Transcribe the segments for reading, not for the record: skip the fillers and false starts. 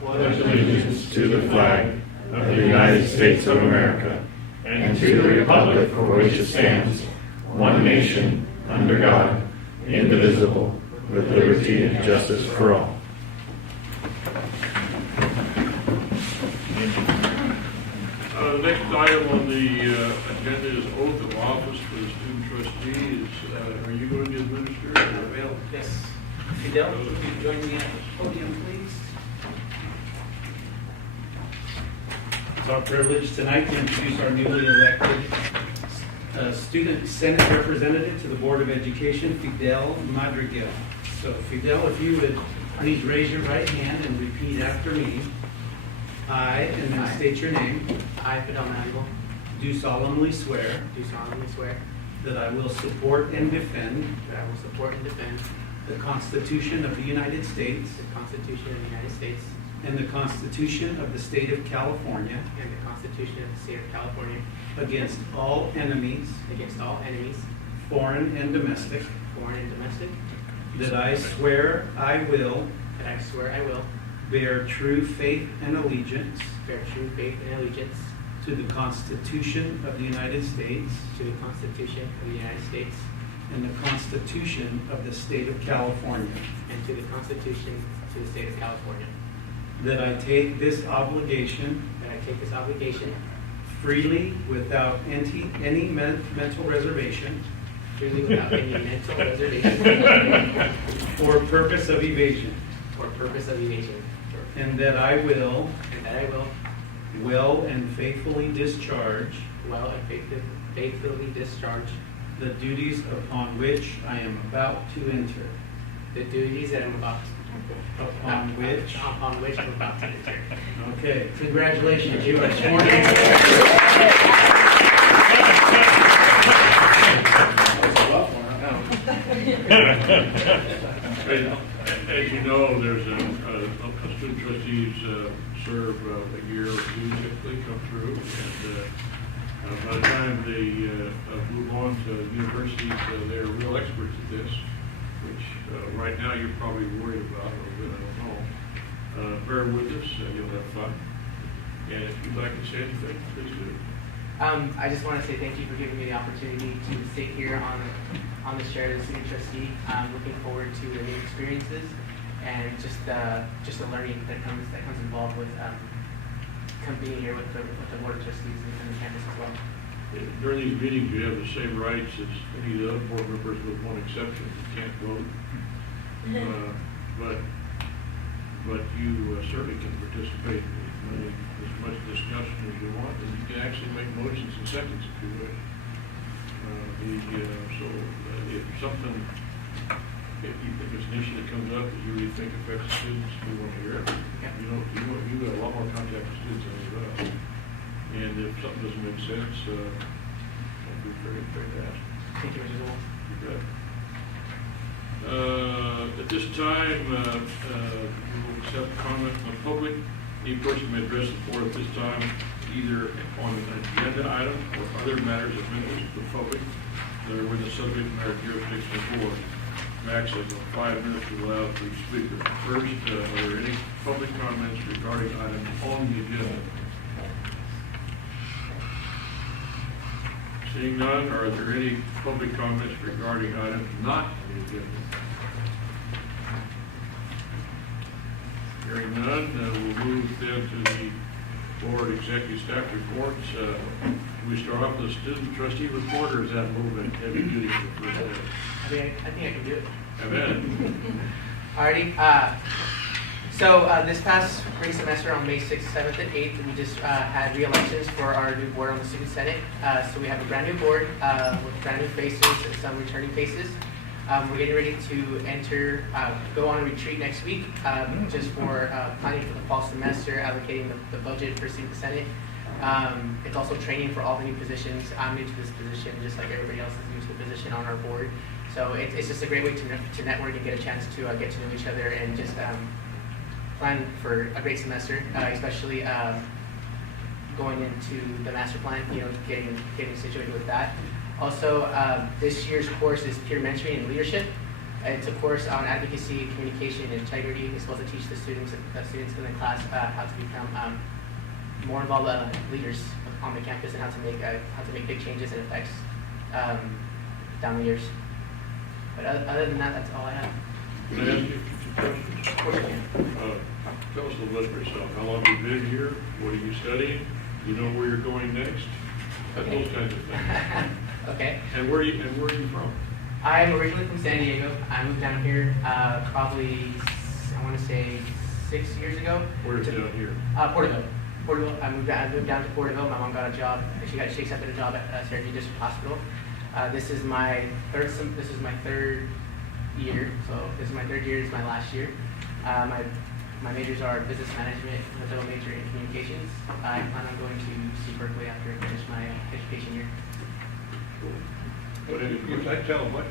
pledge allegiance to the flag of the United States of America and to the republic for which it stands, one nation, under God, indivisible, with liberty and justice for all. The next item on the agenda is oath of office for the student trustees. Are you going to administer? Well, yes. Fidel, would you join me at the podium, please? It's our privilege tonight to introduce our newly elected Student Senate Representative to the Board of Education, Fidel Madrigal. So, Fidel, if you would please raise your right hand and repeat after me. I, and then state your name, I, Fidel Madrigal, do solemnly swear do solemnly swear that I will support and defend that I will support and defend the Constitution of the United States the Constitution of the United States and the Constitution of the State of California and the Constitution of the State of California against all enemies, against all enemies, foreign and domestic, foreign and domestic, that I swear I will that I swear I will bear true faith and allegiance bear true faith and allegiance to the Constitution of the United States to the Constitution of the United States and the Constitution of the State of California, and to the Constitution to the State of California, that I take this obligation that I take this obligation freely without any mental reservation freely without any mental reservation or purpose of evasion, or purpose of evasion, and that I will and that I will well and faithfully discharge well and faithfully discharge the duties upon which I am about to enter. the duties that I'm about Upon which. I'm about to enter. Okay, congratulations, you are sworn in. As you know, there's student trustees serve a year or two typically come through, and by the time they move on to universities, they're real experts at this, which right now you're probably worried about a little bit, I don't know. Bear with us, you'll have fun. And if you'd like to say anything, please do. I just want to say thank you for giving me the opportunity to sit here on the chair as a student trustee. I'm looking forward to the new experiences and just the learning that comes involved with being here with the board of trustees and the campus as well. During these meetings, you have the same rights as any of the other board members with one exception. You can't vote. But you certainly can participate in as much discussion as you want, and you can actually make motions and seconds if you wish. If it's an issue that comes up that you really think affects students, we want to hear it. Yeah. You got a lot more contact with students than anybody else. And if something doesn't make sense, don't be afraid to ask. Thank you, Mr. Zoll. You bet. At this time, we will accept comment from the public. Any person may address the board at this time, either on an agenda item or other matters of interest to the public that are within the subject matter jurisdiction of the board. Max of 5 minutes is allowed for each speaker. First, are there any public comments regarding items on the agenda? Seeing none, are there any public comments regarding items not on the agenda? Hearing none, we'll move then to the board executive staff reports. We start off with the student trustee report, or is that movement heavy duty for the first day? I think I can do it. Amen. Alrighty. So this past spring semester on May 6th, 7th, and 8th, we just had re-elections for our new board on the Student Senate. So we have a brand new board with brand new faces and some returning faces. We're getting ready to go on a retreat next week just for planning for the fall semester, allocating the budget for Student Senate. It's also training for all the new positions. I'm new to this position, just like everybody else is new to the position on our board. So it's just a great way to network and get a chance to get to know each other and just plan for a great semester, especially going into the master plan, getting situated with that. Also, this year's course is peer mentoring and leadership. It's a course on advocacy, communication, and integrity. It's supposed to teach the students in the class how to become more involved leaders on the campus and how to make big changes and effects down the years. But other than that, that's all I have. Can I ask you two questions? Of course you can. Tell us a little bit about yourself. How long have you been here? What are you studying? You know where you're going next? Those kinds of things. Okay. And where are you from? I'm originally from San Diego. I moved down here probably, I want to say, 6 years ago. Where's down here? Porterville. I moved down to Porterville. My mom got a job. She accepted a job at Sarah District Hospital. This is my third year. So this is my third year. This is my last year. My majors are business management with a double major in communications. I plan on going to UC Berkeley after I finish my education year. What any You can't tell them what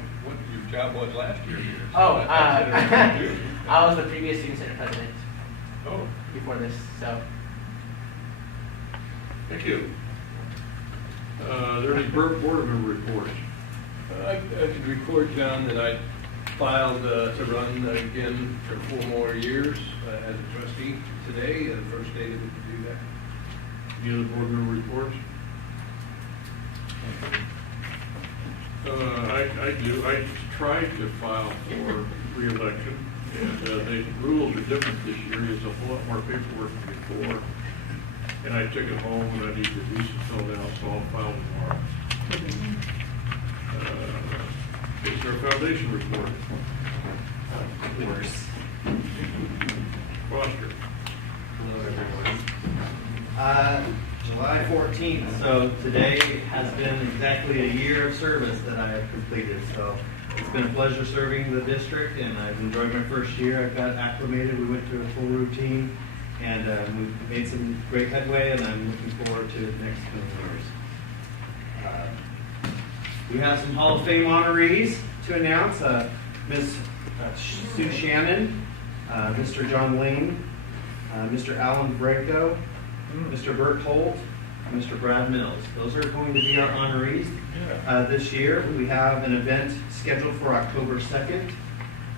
your job was last year. Oh, That's interesting. I was the previous student senate president Oh, before this, so. thank you. Are there any board member reports? I could report, John, that I filed to run again for 4 more years as a trustee today, the first day that we could do that. Any other board member reports? I do. I tried to file for re-election, and the rules are different this year. There's a whole lot more paperwork than before. And I took it home and I need to be filled out, so I'll file tomorrow. Is there a foundation report? Worse. Foster. Hello, everyone. July 14th, so today has been exactly a year of service that I have completed. So it's been a pleasure serving the district, and I've enjoyed my first year. I've got acclimated. We went to a full routine, and we've made some great headway, and I'm looking forward to the next coming years. We have some Hall of Fame honorees to announce. Ms. Sue Shannon, Mr. John Lane, Mr. Alan Branco, Mr. Bert Holt, and Mr. Brad Mills. Those are going to be our honorees this year. We have an event scheduled for October 2nd.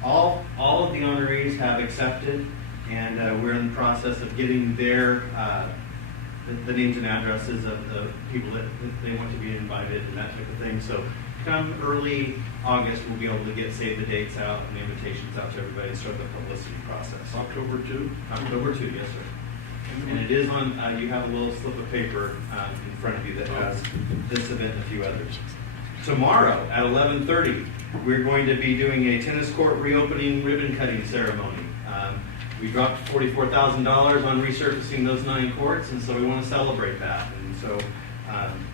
All of the honorees have accepted, and we're in the process of getting their the names and addresses of the people that they want to be invited and that type of thing. So come early August, we'll be able to get save the dates out and the invitations out to everybody and start the publicity process. October 2? October 2, yes, sir. And it is on, you have a little slip of paper in front of you that has this event and a few others. Tomorrow at 11:30, we're going to be doing a tennis court reopening ribbon cutting ceremony. We dropped $44,000 on resurfacing those 9 courts, and so we want to celebrate that. And so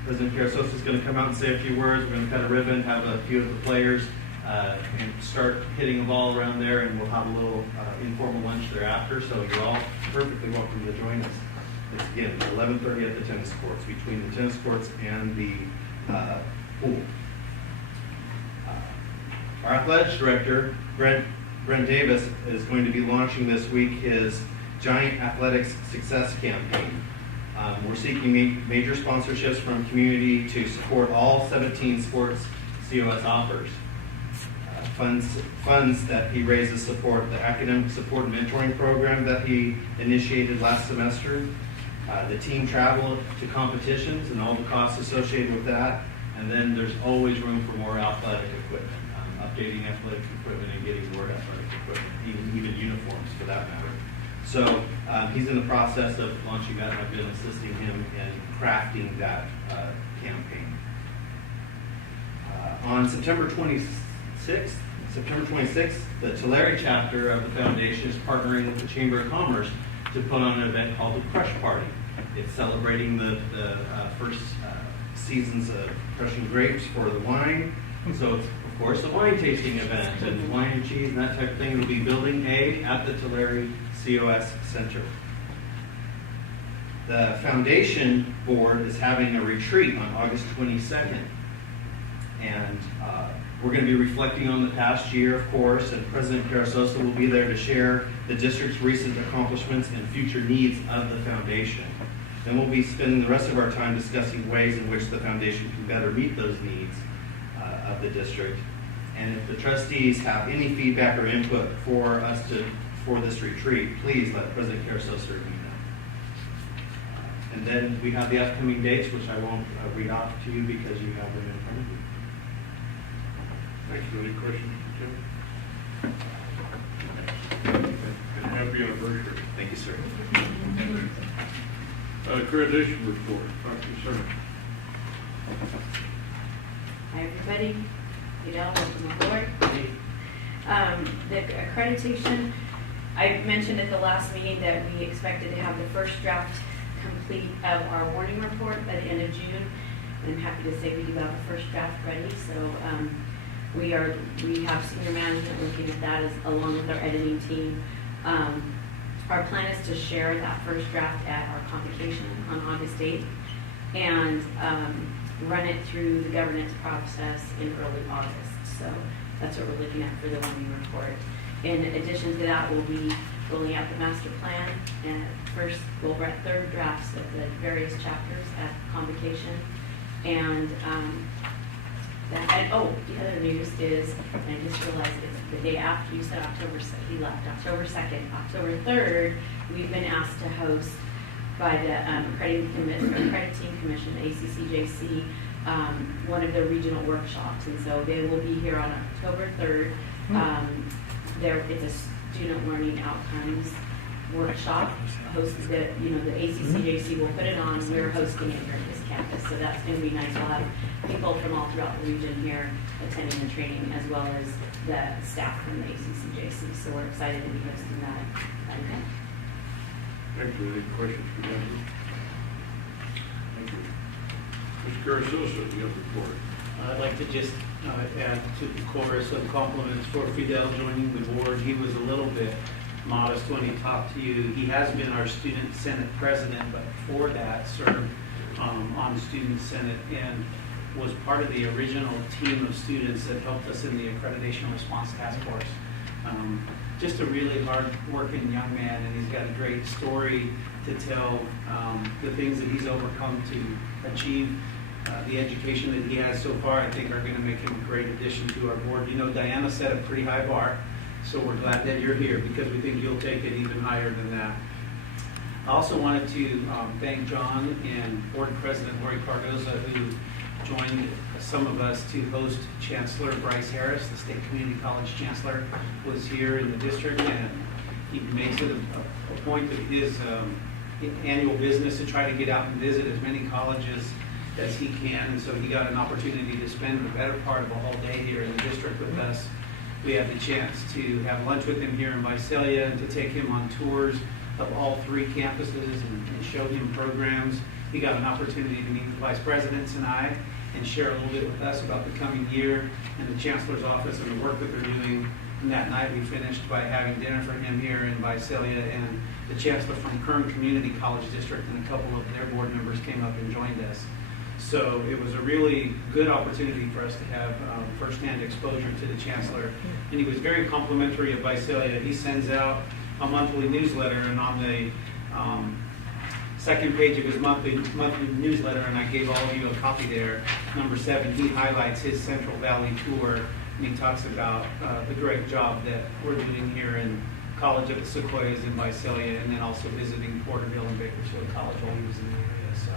President Karasos is going to come out and say a few words. We're going to cut a ribbon, have a few of the players and start hitting a ball around there, and we'll have a little informal lunch thereafter. So you're all perfectly welcome to join us. It's again 11:30 at the tennis courts, between the tennis courts and the pool. Our athletics director, Brent Davis, is going to be launching this week his Giant Athletics Success Campaign. We're seeking major sponsorships from community to support all 17 sports COS offers. Funds that he raises support the academic support and mentoring program that he initiated last semester, the team travel to competitions and all the costs associated with that, and then there's always room for more athletic equipment, updating athletic equipment and getting more athletic equipment, even uniforms for that matter. So he's in the process of launching that, and I've been assisting him in crafting that campaign. On September 26th, the Tulare chapter of the foundation is partnering with the Chamber of Commerce to put on an event called the Crush Party. It's celebrating the first seasons of crushing grapes for the wine. So it's, of course, a wine tasting event and wine and cheese and that type of thing. It'll be Building A at the Tulare COS Center. The foundation board is having a retreat on August 22nd. And we're going to be reflecting on the past year, of course, and President Karasosa will be there to share the district's recent accomplishments and future needs of the foundation. Then we'll be spending the rest of our time discussing ways in which the foundation can better meet those needs of the district. And if the trustees have any feedback or input for this retreat, please let President Carusosa know. And then we have the upcoming dates, which I won't read off to you because you have them in front of you. Thank you. Any questions for Tim? And happy anniversary. Thank you, sir. Accreditation report, Dr. Cerny. Hi, everybody. Fidel, welcome aboard. The accreditation, I mentioned at the last meeting that we expected to have the first draft complete of our warning report by the end of June. And I'm happy to say we do have the first draft ready. So we have senior management looking at that along with our editing team. Our plan is to share that first draft at our convocation on August 8th and run it through the governance process in early August. So that's what we're looking at for the warning report. In addition to that, we'll be rolling out the master plan, and first we'll write third drafts of the various chapters at convocation. And the other news is, and I just realized it's the day after you said he left October 2nd. October 3rd, we've been asked to host by the Accrediting Commission, the ACCJC, one of their regional workshops. And so they will be here on October 3rd. It's a student learning outcomes workshop hosted the ACCJC will put it on. We're hosting it here at this campus, so that's going to be nice. We'll have people from all throughout the region here attending the training, as well as the staff from the ACCJC. So we're excited to be hosting that event. Thank you. Any questions for Debbie? Thank you. Mr. Carusosa, you have the report. I'd like to just add to the chorus of compliments for Fidel joining the board. He was a little bit modest when he talked to you. He has been our student senate president, but before that served on student senate and was part of the original team of students that helped us in the accreditation response task force. Just a really hard-working young man, and he's got a great story to tell. The things that he's overcome to achieve the education that he has so far, I think, are going to make him a great addition to our board. You know, Diana set a pretty high bar, so we're glad that you're here because we think you'll take it even higher than that. I also wanted to thank John and Board President Lori Cardoza, who joined some of us to host Chancellor Bryce Harris, the State Community College Chancellor, was here in the district, and he makes it a point of his annual business to try to get out and visit as many colleges as he can, and so he got an opportunity to spend the better part of a whole day here in the district with us. We had the chance to have lunch with him here in Visalia and to take him on tours of all three campuses and show him programs. He got an opportunity to meet the vice presidents and I and share a little bit with us about the coming year and the chancellor's office and the work that they're doing. And that night we finished by having dinner for him here in Visalia, and the chancellor from Kern Community College District and a couple of their board members came up and joined us. So it was a really good opportunity for us to have firsthand exposure to the chancellor. And he was very complimentary of Visalia. He sends out a monthly newsletter, and on the second page of his monthly newsletter, and I gave all of you a copy there, number 7, he highlights his Central Valley tour, and he talks about the great job that we're doing here in College of the Sequoias in Visalia, and then also visiting Porterville and Bakersfield College while he was in the area. So.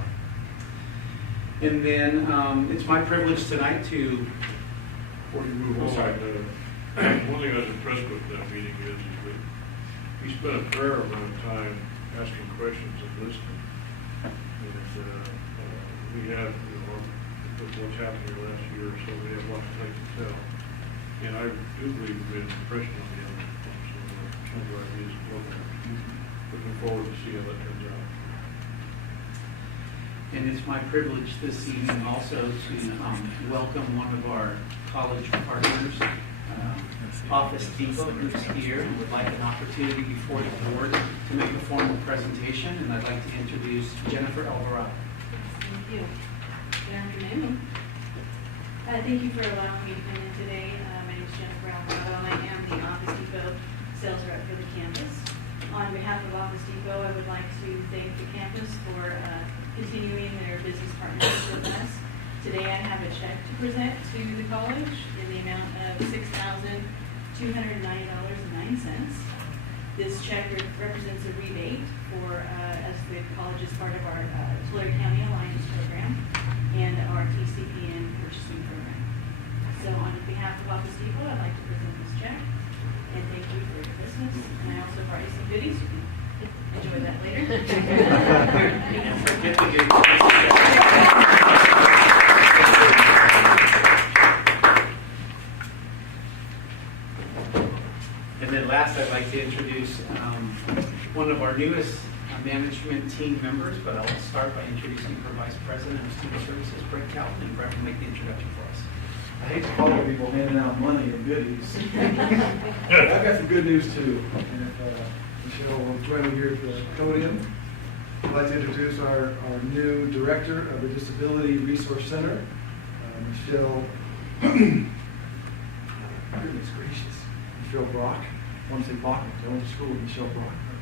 And then it's my privilege tonight to... Before you move on, one thing I was impressed with that meeting is that we spent a fair amount of time asking questions and listening. And we had, what's happened in the last year or so, we have lots of things to tell. And I do believe we've been impressed on the other some of our ideas and programs. Looking forward to see how that turns out. And it's my privilege this evening also to welcome one of our college partners, Office Depot, who's here and would like an opportunity before the board to make a formal presentation. And I'd like to introduce Jennifer Alvarado. Thank you. Good afternoon. Thank you for allowing me to come in today. My name is Jennifer Alvarado, and I am the Office Depot sales rep for the campus. On behalf of Office Depot, I would like to thank the campus for continuing their business partnership with us. Today I have a check to present to the college in the amount of $6,290.09. This check represents a rebate for, as the college is part of our Tulare County Alliance program and our TCPN purchasing program. So on behalf of Office Depot, I'd like to present this check and thank you for your business. And I also brought you some goodies. You can enjoy that later. Forget the And then last, I'd like to introduce one of our newest management team members, but I'll start by introducing her Vice President of Student Services, Brett Calvin, and Brett will make the introduction for us. I hate to call people handing out money and goodies. I've got some good news too. And if Michelle will join me here at the podium, I'd like to introduce our new director of the Disability Resource Center, Michelle. Goodness gracious, Michelle Brock. I want to say Bachman. I went to school with Michelle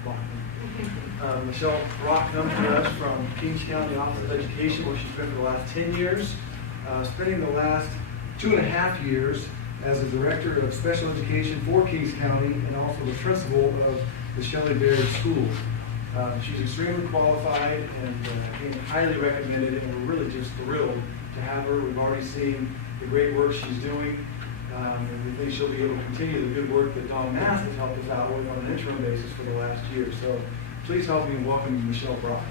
Brock. Michelle Brock comes to us from Kings County Office of Education, where she's been for the last 10 years, spending the last 2.5 years as a director of special education for Kings County and also the principal of the Shelley Berry School. She's extremely qualified and highly recommended, and we're really just thrilled to have her. We've already seen the great work she's doing, and we think she'll be able to continue the good work that Don Mass has helped us out with on an interim basis for the last year. So please help me in welcoming Michelle Brock.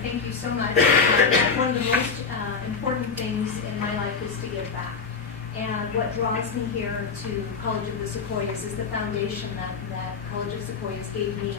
Thank you so much. One of the most important things in my life is to give back. And what draws me here to College of the Sequoias is the foundation that College of Sequoias gave me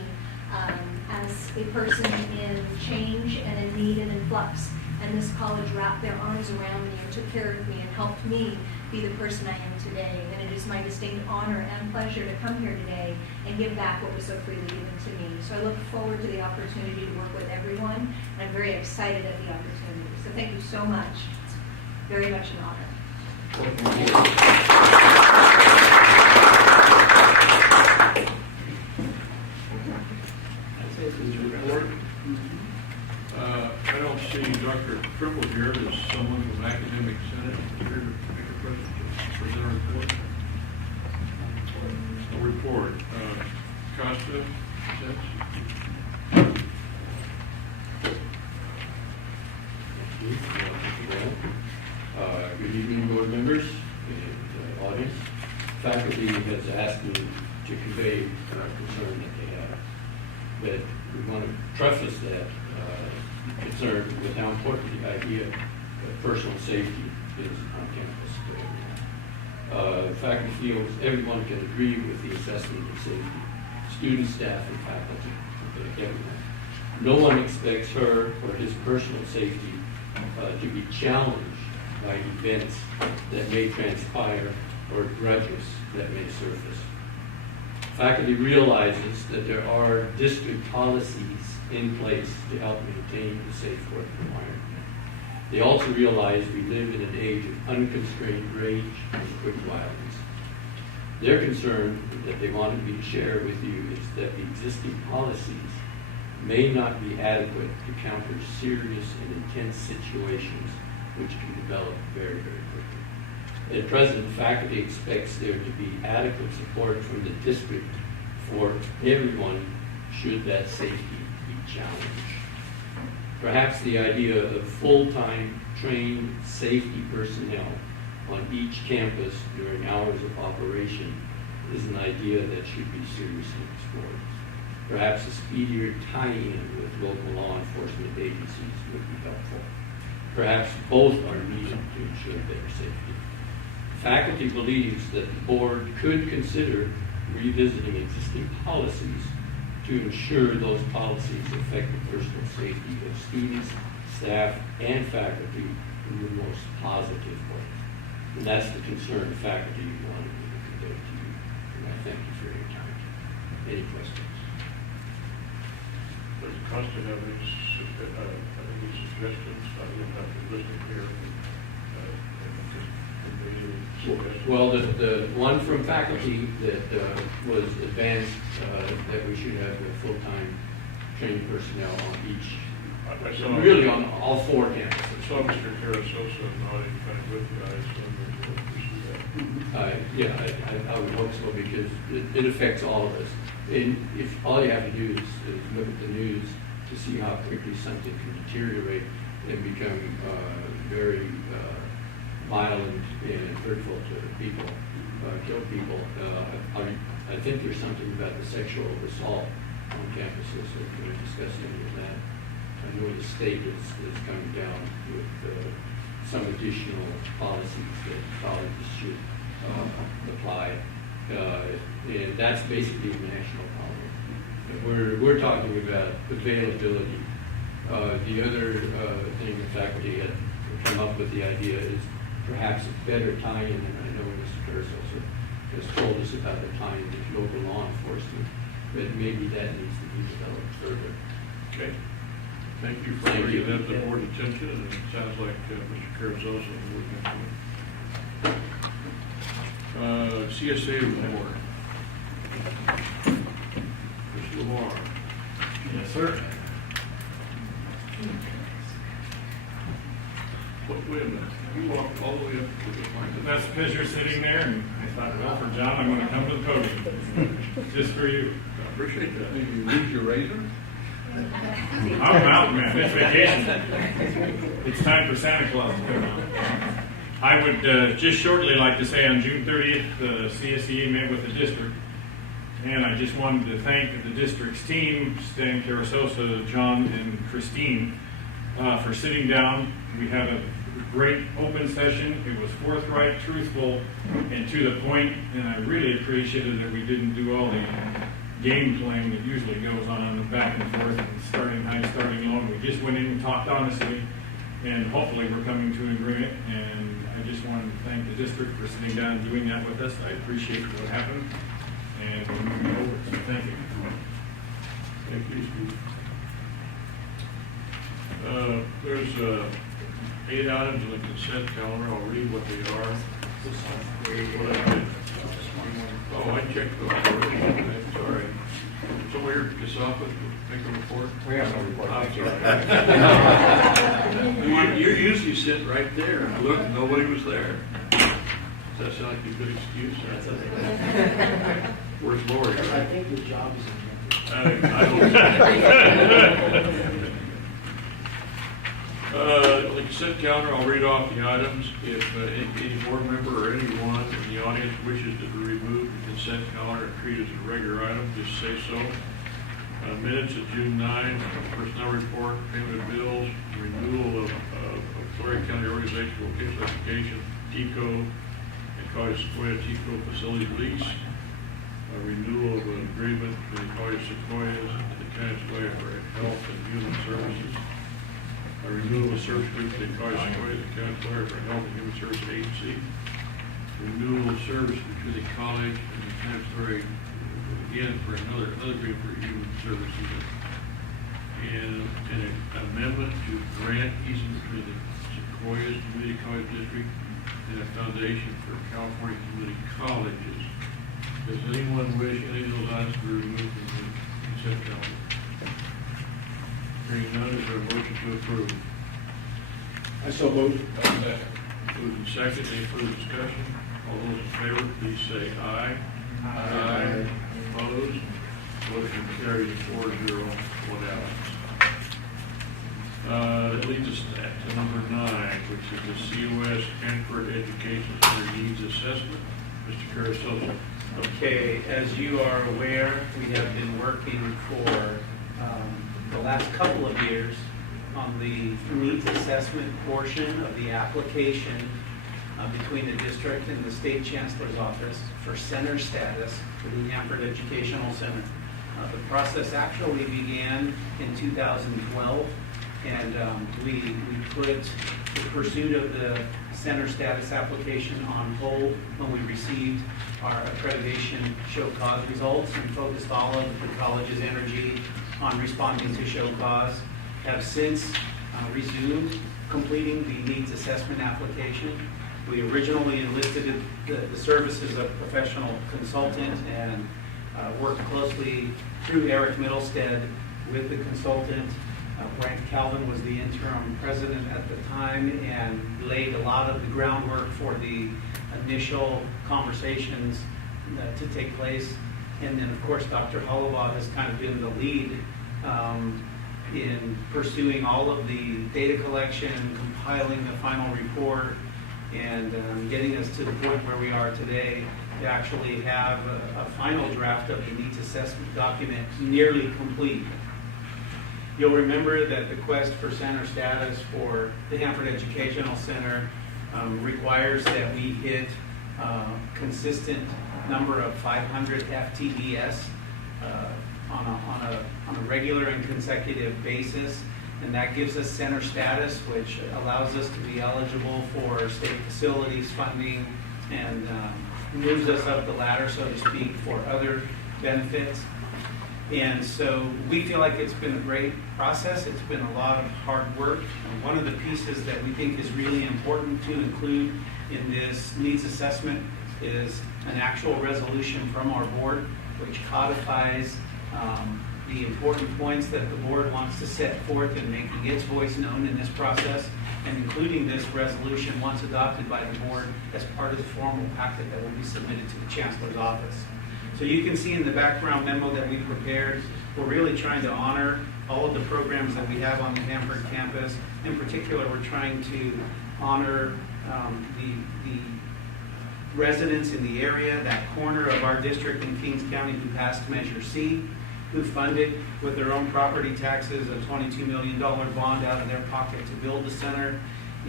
as a person in change and in need and in flux. And this college wrapped their arms around me and took care of me and helped me be the person I am today. And it is my distinct honor and pleasure to come here today and give back what was so freely given to me. So I look forward to the opportunity to work with everyone, and I'm very excited at the opportunity. So thank you so much. It's very much an honor. I don't see Dr. Triple here. There's someone from Academic Senate here to present our report. A report. Costa, Good evening, board members and audience. Faculty has asked me to convey a concern that they have. But we want to preface that concern with how important the idea of personal safety is on campus. Faculty feels everyone can agree with the assessment of safety. Students, staff, and faculty. Everyone. No one expects her or his personal safety to be challenged by events that may transpire or grudges that may surface. Faculty realizes that there are district policies in place to help maintain a safe work environment. They also realize we live in an age of unconstrained rage and quick violence. Their concern that they wanted me to share with you is that the existing policies may not be adequate to counter serious and intense situations which can develop very, very quickly. At present, faculty expects there to be adequate support from the district for everyone should that safety be challenged. Perhaps the idea of full-time trained safety personnel on each campus during hours of operation is an idea that should be seriously explored. Perhaps a speedier tie-in with local law enforcement agencies would be helpful. Perhaps both are needed to ensure better safety. Faculty believes that the board could consider revisiting existing policies to ensure those policies affect the personal safety of students, staff, and faculty in the most positive way. And that's the concern faculty wanted me to convey to you. And I thank you for your time. Any questions? Does Costa have any suggestions? I don't have to listen here. Well, the one from faculty that was advanced, that we should have the full-time trained personnel on each, I saw, really on all 4 campuses. I saw Mr. Carasosa nodding kind of with you guys, so we'll pursue that. Yeah, I would hope so, because it affects all of us. And if, all you have to do is look at the news to see how quickly something can deteriorate and become very violent and hurtful to people, kill people. I think there's something about the sexual assault on campuses, so can we discuss any of that? I know the state is coming down with some additional policies that colleges should apply. And that's basically a national problem. And we're talking about availability. The other thing the faculty had come up with the idea is perhaps a better tie-in, and I know Mr. Carasosa has told us about the tie-in with local law enforcement, but maybe that needs to be developed further. Okay. Thank you for bringing that to the board's attention, and it sounds like Mr. Carasosa is looking into it. CSA report. Mr. Lamar. Yes, sir. Wait a minute, you walked all the way up to the mic. That's because you're sitting there, and I thought, well, for John, I'm going to come to the podium. Just for you. I appreciate that. Did you lose your razor? I'm out, man. It's vacation. It's time for Santa Claus to come out. I would just shortly like to say on June 30th, the CSEA met with the district. And I just wanted to thank the district's team, Stan Carasosa, John, and Christine, for sitting down. We had a great open session. It was forthright, truthful, and to the point. And I really appreciated that we didn't do all the game playing that usually goes on back and forth and starting high, starting low. We just went in and talked honestly, and hopefully we're coming to an agreement. And I just wanted to thank the district for sitting down and doing that with us. I appreciate what happened, and we're moving forward. So thank you. Thank you, Steve. There's 8 items on the consent calendar. I'll read what they are. What I did. Oh, I checked those already. Sorry. Somewhere here to kiss off with, make a report. We have no report. I'm sorry. You usually sit right there and look, nobody was there. Does that sound like a good excuse? That's okay. Where's Lori? I think your job is I hope so. On the consent calendar, I'll read off the items. If any board member or anyone in the audience wishes to remove the consent calendar and treat it as a regular item, just say so. Minutes of June 9, personnel report, payment of bills, renewal of Tulare County Organizational Vocational Education, TICO, and College Sequoia TICO facility lease, renewal of an agreement between College Sequoias and the County of Sequoia for health and human services, a renewal of service agreement between College Sequoia and the County of Sequoia for health and human services agency, renewal of service between the college and the County of Sequoia, again for another agreement for human services, and an amendment to grant easement between the Sequoias Community College District and a foundation for California Community Colleges. Does anyone wish any of those items to be removed from the consent calendar? Hearing none, is there a motion to approve? I so moved. Moved and second, any further discussion? All those in favor, please say aye. Aye. Opposed? Motion carries 4-0, 1 absence. That leads us to number 9, which is the COS Hanford Education Center Needs Assessment. Mr. Carasosa. Okay, as you are aware, we have been working for the last couple of years on the needs assessment portion of the application between the district and the state chancellor's office for center status for the Hanford Educational Center. The process actually began in 2012, and we put the pursuit of the center status application on hold when we received our accreditation show cause results and focused all of the college's energy on responding to show cause. Have since resumed completing the needs assessment application. We originally enlisted the services of a professional consultant and worked closely through Eric Middlestead with the consultant. Frank Calvin was the interim president at the time and laid a lot of the groundwork for the initial conversations to take place. And then, of course, Dr. Hollabaugh has kind of been the lead in pursuing all of the data collection, compiling the final report, and getting us to the point where we are today to actually have a final draft of the needs assessment document nearly complete. You'll remember that the quest for center status for the Hanford Educational Center requires that we hit consistent number of 500 FTES on a regular and consecutive basis, and that gives us center status, which allows us to be eligible for state facilities funding and moves us up the ladder, so to speak, for other benefits. And so we feel like it's been a great process. It's been a lot of hard work. And one of the pieces that we think is really important to include in this needs assessment is an actual resolution from our board, which codifies the important points that the board wants to set forth in making its voice known in this process, and including this resolution once adopted by the board as part of the formal packet that will be submitted to the Chancellor's office. So you can see in the background memo that we prepared, we're really trying to honor all of the programs that we have on the Hanford campus. In particular, we're trying to honor the residents in the area, that corner of our district in Kings County who passed Measure C, who funded with their own property taxes a $22 million bond out of their pocket to build the center,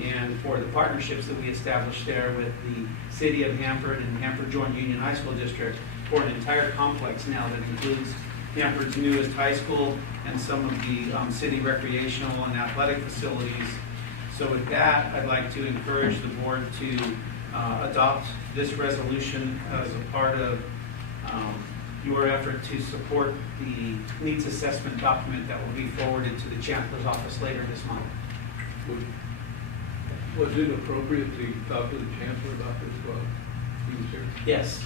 and for the partnerships that we established there with the City of Hanford and Hanford Joint Union High School District for an entire complex now that includes Hanford's newest high school and some of the city recreational and athletic facilities. So with that, I'd like to encourage the board to adopt this resolution as a part of your effort to support the needs assessment document that will be forwarded to the Chancellor's office later this month. Was it appropriate to talk to the Chancellor about this while he was here? Yes,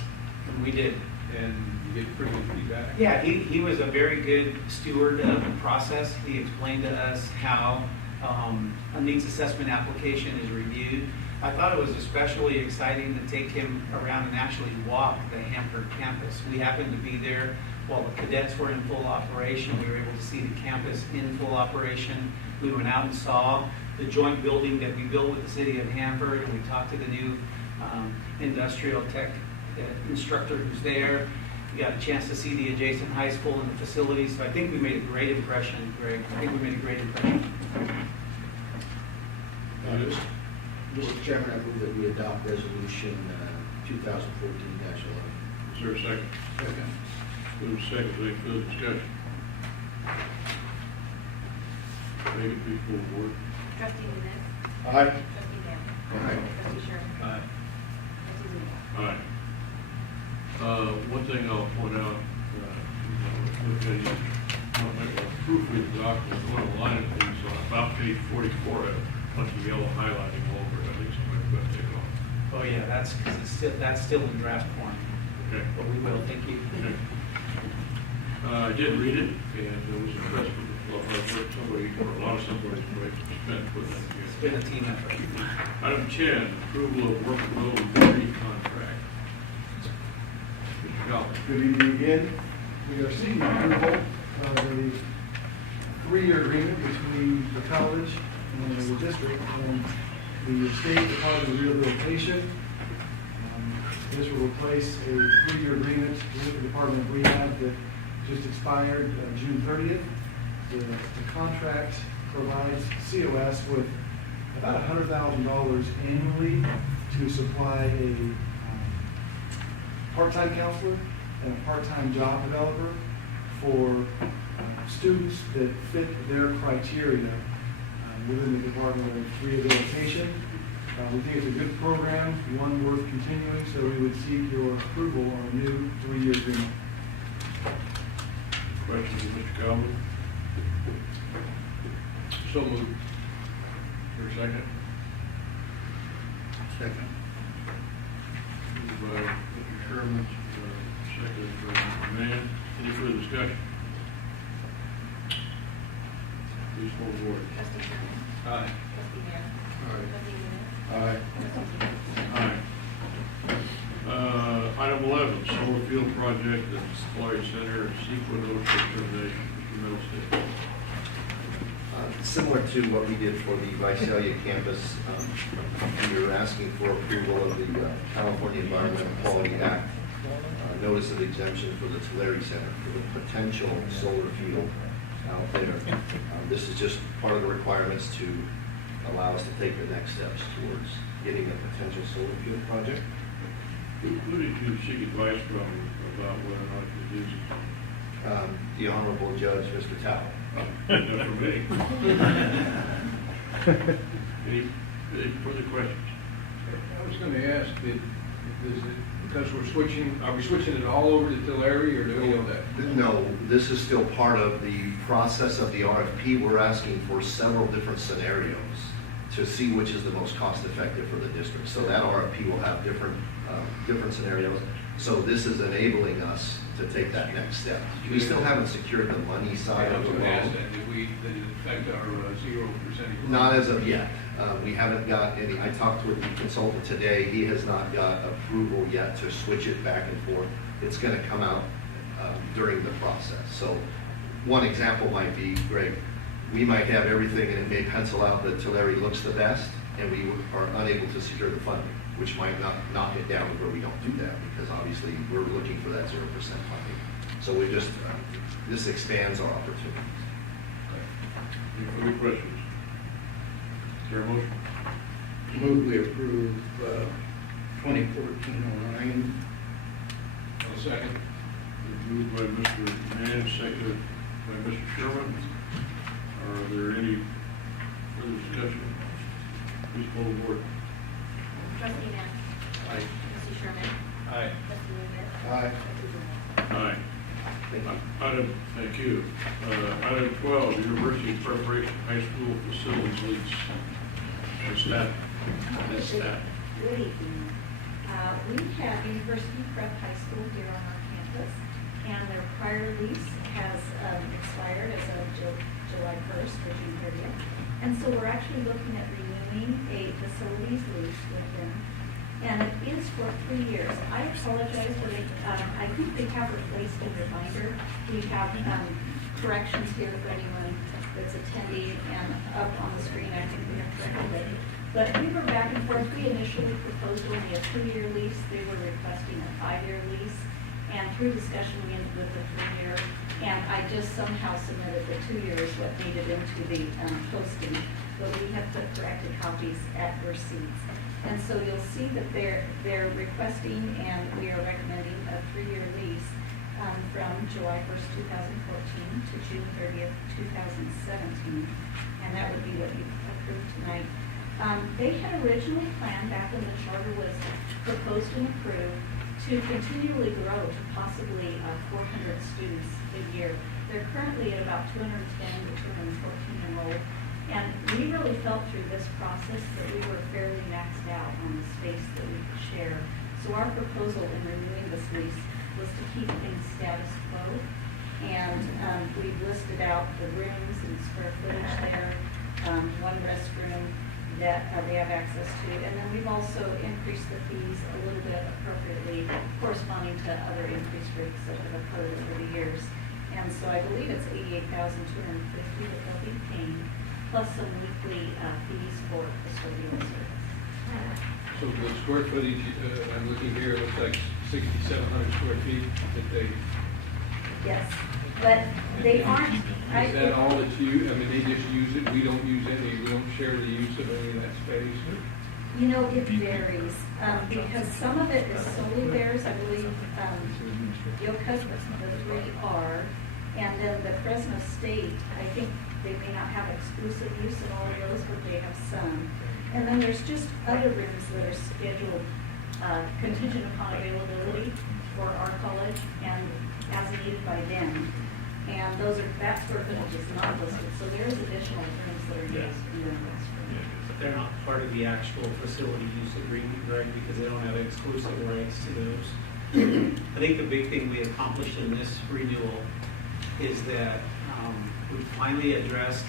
and we did. And you get pretty good feedback? Yeah, he was a very good steward of the process. He explained to us how a needs assessment application is reviewed. I thought it was especially exciting to take him around and actually walk the Hanford campus. We happened to be there while the cadets were in full operation. We were able to see the campus in full operation. We went out and saw the joint building that we built with the City of Hanford, and we talked to the new industrial tech instructor who's there. We got a chance to see the adjacent high school and the facilities. So I think we made a great impression, Greg. I think we made a great impression. Mr. Chairman, I move that we adopt resolution 2014-11. Is there a second? Second. Move second, any further discussion? Make it before the board. Trustee Lunis? Aye. Trustee Dale? Aye. Trustee Sherman? Aye. Trustee Zuniga? All right. One thing I'll point out, look at you, proofread the document, one of the line of things on about page 44, a bunch of yellow highlighting all over it. I think somebody's got to take it off. Oh yeah, that's because that's still in draft form. Okay. But we will. Thank you. Okay. I did read it, and I was impressed with the work somebody, or a lot of somebody's spent with it. It's been a team effort. Item 10, approval of work load degree contract. Mr. Collins. Good evening again. We are seeking approval of a 3-year agreement between the college and the district and the State Department of Rehabilitation. This will replace a 3-year agreement with the Department of Rehab that just expired June 30th. The contract provides COS with about $100,000 annually to supply a part-time counselor and a part-time job developer for students that fit their criteria within the Department of Rehabilitation. We think it's a good program, one worth continuing, so we would seek your approval on a new 3-year agreement. Questions of Mr. Calvin? So moved. For a second? Second. by Mr. Sherman, seconded by Mr. Mann. Any further discussion? Please poll the board. Trustee Sherman? Aye. Trustee Mann? Aye. Trustee Williams? Aye. Trustee Stevens? Aye. Item 11, solar field project at the Supply Center, Sequent Ocean Termination. Mr. Middlestate. Similar to what we did for the Visalia campus, we were asking for approval of the California Environmental Quality Act notice of exemption for the Tulare Center for the potential solar field out there. This is just part of the requirements to allow us to take the next steps towards getting a potential solar field project. Who did you seek advice from about whether or not to use it? The Honorable Judge, Mr. Tao. Not for me. Any further questions? I was gonna ask, because are we switching it all over to Tulare, or do we know that? No, this is still part of the process of the RFP. We're asking for several different scenarios to see which is the most cost effective for the district. So that RFP will have different scenarios. So this is enabling us to take that next step. We still haven't secured the money side I of was the gonna ask loan. that, did it affect our 0%? Not as of yet. We haven't got any, I talked with the consultant today, he has not got approval yet to switch it back and forth. It's gonna come out during the process. So one example might be, Greg, we might have everything and it may pencil out that Tulare looks the best, and we are unable to secure the funding, which might not knock it down where we don't do that, because obviously we're looking for that 0% funding. So we just, this expands our opportunities. Any further questions? Is there a motion? Move we approve 2014-09. I'll second. Moved by Mr. Mann, seconded by Mr. Sherman. Are there any further discussion? Please poll the board. Trustee Mann? Aye. Trustee Sherman? Aye. Trustee Williams? Aye. Trustee Williams? Aye. Item, thank you. Item 12, University Preparation High School Facilities Lease. What's that? That's that. Good evening. We have University Prep High School here on our campus, and their prior lease has expired as of July 1st or June 30th. And so we're actually looking at renewing a facilities lease with them. And it is for 3 years. I apologize, but I think they have replaced in your binder. We have corrections here for anyone that's attending, and up on the screen, I think we have corrected it. But we were back and forth. We initially proposed only a 2-year lease. They were requesting a 5-year lease. And through discussion, we ended with a 3-year. And I just somehow submitted the 2 years what needed into the posting. But we have put corrected copies at your seats. And so you'll see that they're requesting, and we are recommending a 3-year lease from July 1st, 2014 to June 30th, 2017. And that would be what you approved tonight. They had originally planned, back when the charter was proposed and approved, to continually grow to possibly 400 students a year. They're currently at about 210 to 214 enrolled. And we really felt through this process that we were fairly maxed out on the space that we could share. So our proposal in renewing this lease was to keep things status quo. And we've listed out the rooms and square footage there, one restroom that they have access to. And then we've also increased the fees a little bit appropriately, corresponding to other increased rates that have occurred over the years. And so I believe it's $88,250 that they'll be paying, plus some weekly fees for custodial service. So the square footage, I'm looking here, it looks like 6,700 square feet that they. Yes, but they aren't. Is that all that's used? I mean, they just use it, we don't use any, we don't share the use of any of that space? You know, it varies, because some of it is solely theirs. I believe Yoko's the 3 are, and then the Fresno State, I think they may not have exclusive use of all of those, but they have some. And then there's just other rooms that are scheduled contingent upon availability for our college and as needed by them. And that square footage is not listed, so there's additional rooms that are used in the restroom. they're not part of the actual facility use agreement, Greg, because they don't have exclusive rights to those. I think the big thing we accomplished in this renewal is that we finally addressed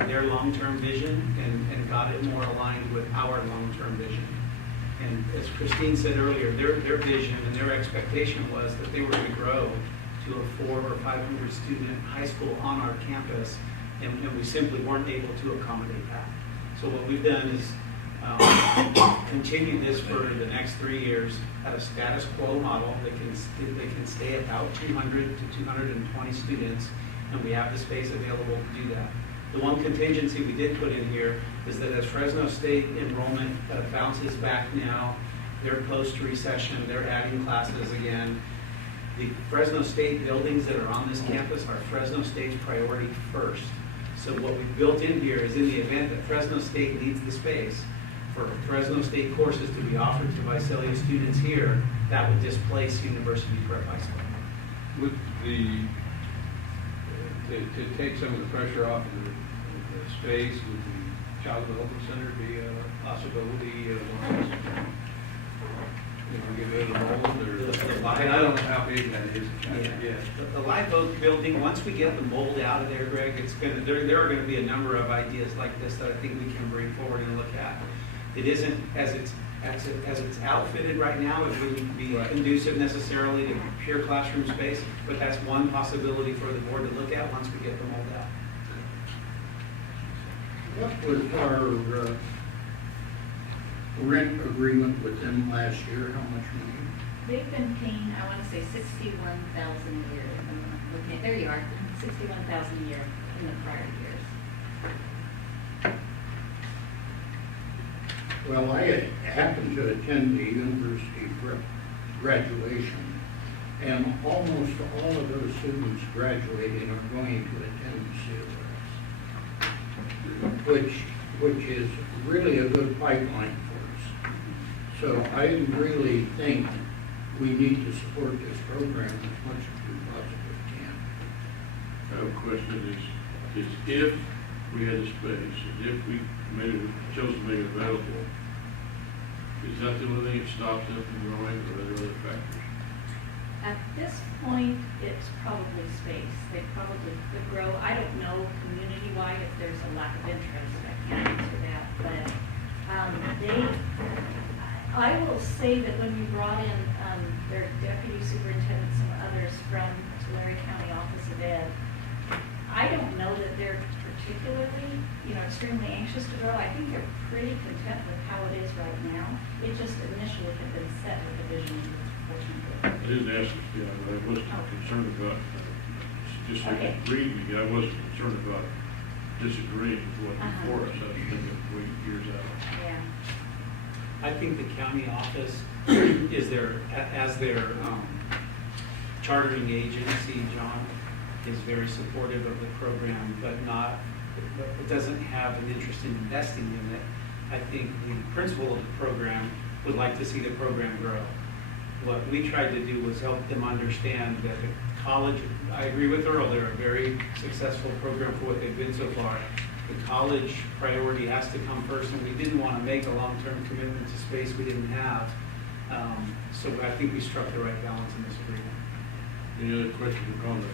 their long-term vision and got it more aligned with our long-term vision. And as Christine said earlier, their vision and their expectation was that they were going to grow to a 400 or 500 student high school on our campus, and we simply weren't able to accommodate that. So what we've done is continue this for the next 3 years at a status quo model. They can stay at about 200 to 220 students, and we have the space available to do that. The one contingency we did put in here is that as Fresno State enrollment bounces back now, they're close to recession, they're adding classes again. The Fresno State buildings that are on this campus are Fresno State's priority first. So what we've built in here is in the event that Fresno State needs the space for Fresno State courses to be offered to Visalia students here, that would displace University Prep High School. Would to take some of the pressure off of the space, would the Child Development Center be a possibility? Give it a mold, or I don't know how big that is. Yeah. The Live Oak building, once we get the mold out of there, Greg, there are going to be a number of ideas like this that I think we can bring forward and look at. It isn't, as it's outfitted right now, it wouldn't be conducive necessarily to pure classroom space, but that's one possibility for the board to look at once we get the mold out. What was our rent agreement with them last year? How much money? They've been paying, I want to say 61,000 a year. Okay, there you are, 61,000 a year in the prior years. Well, I happened to attend the university graduation, and almost all of those students graduating are going to attend CLS, which is really a good pipeline for us. So I really think we need to support this program as much as we possibly can. I have a question is if we had the space, and if we chose to make it available, is that the only thing that stops them from growing, or are there other factors? At this point, it's probably space. They probably could grow. I don't know community-wide if there's a lack of interest. I can't answer that. But I will say that when we brought in their deputy superintendents and others from Tulare County Office of Ed, I don't know that they're particularly, extremely anxious to grow. I think they're pretty content with how it is right now. It just initially had been set with a vision, fortunately. I didn't ask if, I wasn't concerned about, just like Okay. agreeing, I wasn't concerned about disagreeing with what's before us. I was thinking wait years out. Yeah. I think the county office is as their chartering agency, John, is very supportive of the program, but it doesn't have an interest in investing in it. I think the principal of the program would like to see the program grow. What we tried to do was help them understand that the college, I agree with Earl, they're a very successful program for what they've been so far. The college priority has to come first, and we didn't want to make a long-term commitment to space we didn't have. So I think we struck the right balance in this agreement. Any other questions or comments?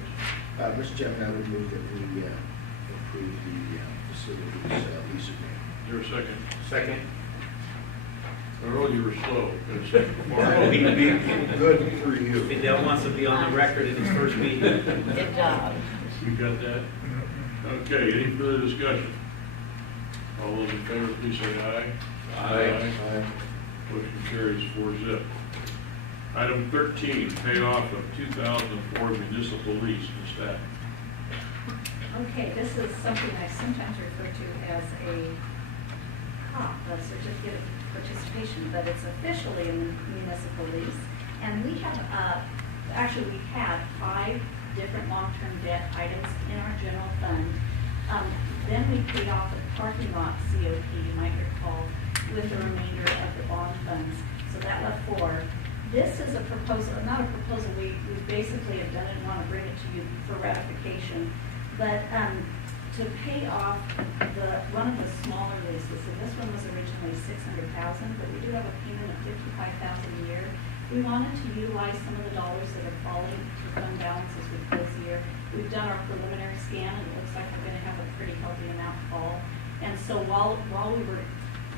Mr. Chairman, I would move that we approve the facilities lease agreement. Is there a second? Second. Earl, you were slow. Good for you. Fidel wants to be on the record in his first meeting. Good job. You got that? Okay, any further discussion? All those in favor, please say aye. Aye. Motion carries 4-0. Item 13, payoff of 2004 municipal lease to staff. Okay, this is something I sometimes refer to as a COP, a certificate of participation, but it's officially a municipal lease. And we have, we had 5 different long-term debt items in our general fund. Then we paid off a parking lot COP, you might recall, with the remainder of the bond funds. So that left 4. This is a proposal, not a proposal, we basically have done it and want to bring it to you for ratification. But to pay off one of the smaller leases, and this one was originally $600,000, but we do have a payment of $55,000 a year. We wanted to utilize some of the dollars that are falling to fund balance as we close the year. We've done our preliminary scan, and it looks like we're gonna have a pretty healthy amount fall. And so while we were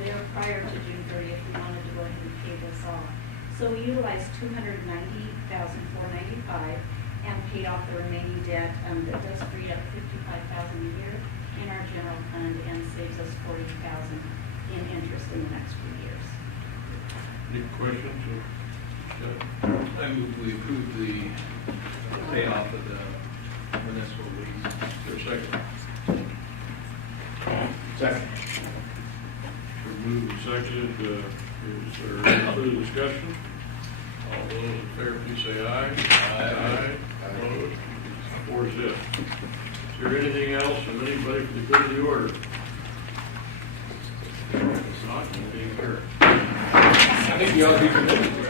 there prior to June 30th, we wanted to go ahead and pay this off. So we utilized $290,495 and paid off the remaining debt. That does free up $55,000 a year in our general fund and saves us $40,000 in interest in the next few years. Any questions? I move we approve the payoff of the municipal lease. Is there a second? Second. Been moved and seconded. Is there any further discussion? All those in favor, please say aye. Aye. Opposed? 4-0. Is there anything else from anybody for the good of the order? If not, we'll be adjourned. I think you ought to be committed to it.